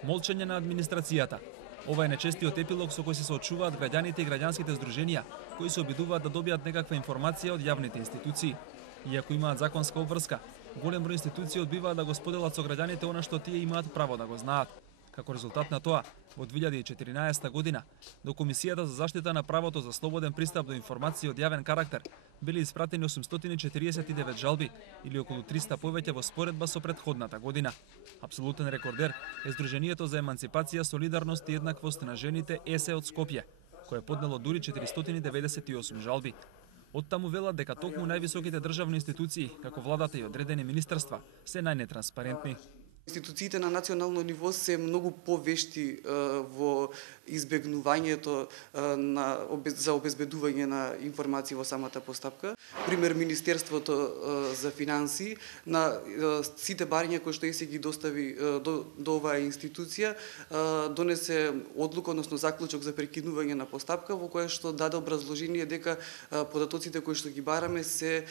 Молчење на администрацијата. Ова е нечестиот епилог со кој се соочуваат граѓаните и граѓанските здруженија, кои се обидуваат да добијат некаква информација од јавните институции. Иако имаат законска обврска, голем број институции одбиваат да го споделат со граѓаните она што тие имаат право да го знаат. Како резултат на тоа, во 2014 година, до Комисијата за заштита на правото за слободен пристап до информации од јавен карактер били испратени 849 жалби или околу 300 повеќе во споредба со претходната година. Апсолутен рекордер е Сдруженијето за еманципација, солидарност и еднаквост на жените ЕСЕ од Скопје, кое поднело дури 498 жалби. Оттаму велат дека токму највисоките државни институции, како владата и одредени министерства, се најнетранспарентни. Институциите на национално ниво се многу повешти во избегнувањето за обезбедување на информации во самата постапка. Пример, Министерството за финансии на сите барања кои што се ги достави до оваа институција донесе одлука, односно заклучок за прекинување на постапка, во која што даде образложение дека податоците кои што ги бараме се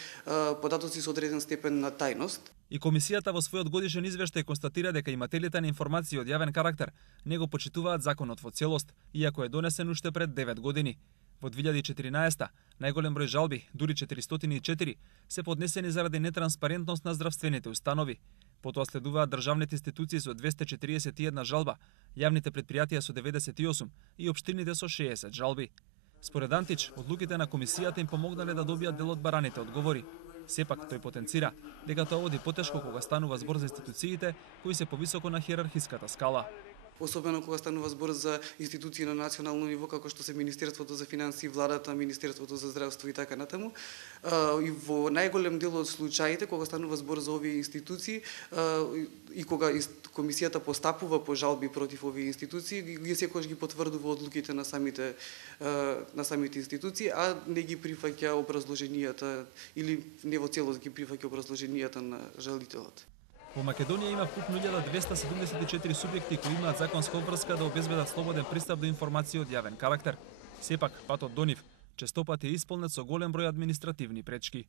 податоци со одреден степен на тајност. И Комисијата во својот годишен извештај констатира дека имателите на информации од јавен карактер не го почитуваат законот во целост, иако е донесен уште пред 9 години. Во 2014 најголем број жалби, дури 404, се поднесени заради нетранспарентност на здравствените установи. Потоа следуваат државните институции со 241 жалба, јавните претпријатија со 98 и општините со 60 жалби. Според Антич, одлуките на Комисијата им помогнале да добијат дел од бараните одговори. Сепак, тој потенцира дека тоа оди потешко кога станува збор за институциите кои се повисоко на хиерархиската скала. Особено кога станува збор за институции на национално ниво, како што се Министерството за финансии, владата, Министерството за здравство и така натаму. И во најголем дел од случаите, кога станува збор за овие институции и кога Комисијата постапува по жалби против овие институции, ги секогаш ги потврдува одлуките на самите институции, а не ги прифаќа образложенијата или не во целост ги прифаќа образложенијата на жалителот. Во Македонија има вкупно 1274 субјекти кои имаат законска обврска да обезбедат слободен пристап до информации од јавен карактер. Сепак, патот до нив честопати е исполнет со голем број административни пречки.